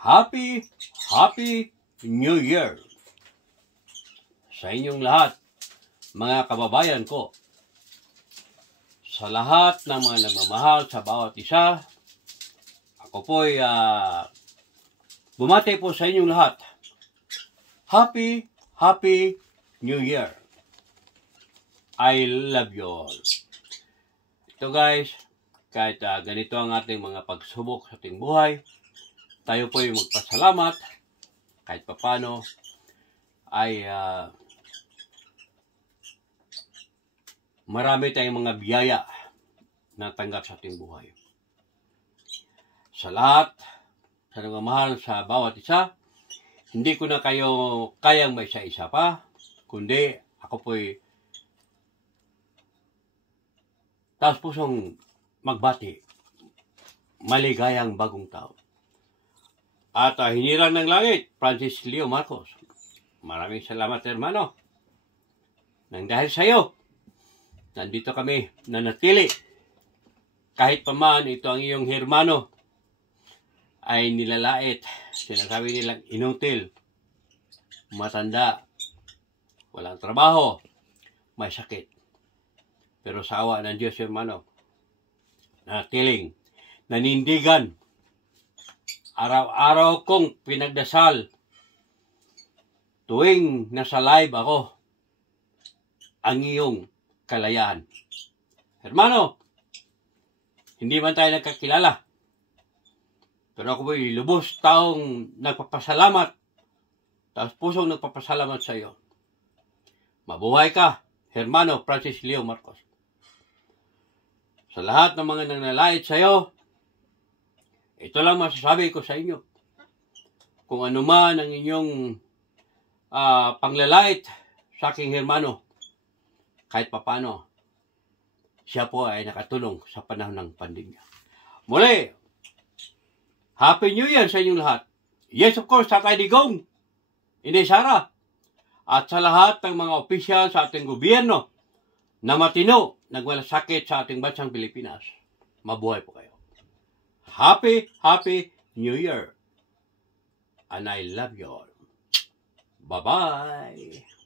Happy New Year sa inyong lahat, mga kababayan ko. Sa lahat ng mga nagmamahal sa bawat isa, ako po'y bumati po sa inyong lahat. Happy New Year. I love you all. Ito guys, kahit ganito ang ating mga pagsubok sa ating buhay, tayo po'y magpasalamat kahit papano ay marami tayong mga biyaya na tanggap sa ating buhay. Sa lahat, sa nagmamahal sa bawat isa, hindi ko na kayo kayang may isa-isa pa, kundi ako po'y taos pusong magbati, maligayang bagong taon. At hinirang ng langit, Francis Leo Marcos. Maraming salamat, hermano. Nang dahil sa iyo, nandito kami nanatili. Kahit paman ito ang iyong hermano ay nilalait. Sinasabi nilang inutil, matanda, walang trabaho, may sakit. Pero sa awa ng Diyos, hermano, nanatiling, nanindigan. Araw-araw kong pinagdasal tuwing nasa live ako ang iyong kalayaan. Hermano, hindi man tayo nagkakilala, pero ako po'y lubos taong nagpapasalamat, taos pusong nagpapasalamat sa iyo. Mabuhay ka, hermano Francis Leo Marcos. Sa lahat ng mga nanalait sa iyo, ito lang masasabi ko sa inyo. Kung ano man ang inyong panglalait sa aking hermano, kahit papano, siya po ay nakatulong sa panahon ng pandemya. Muli, Happy New Year sa inyong lahat. Yes, of course, Tatay Digong, Inday Sara, at sa lahat ng mga opisyal sa ating gobyerno na matino, nagmalasakit sa ating bansang Pilipinas. Mabuhay po kayo. Happy New Year. And I love you all. Bye-bye.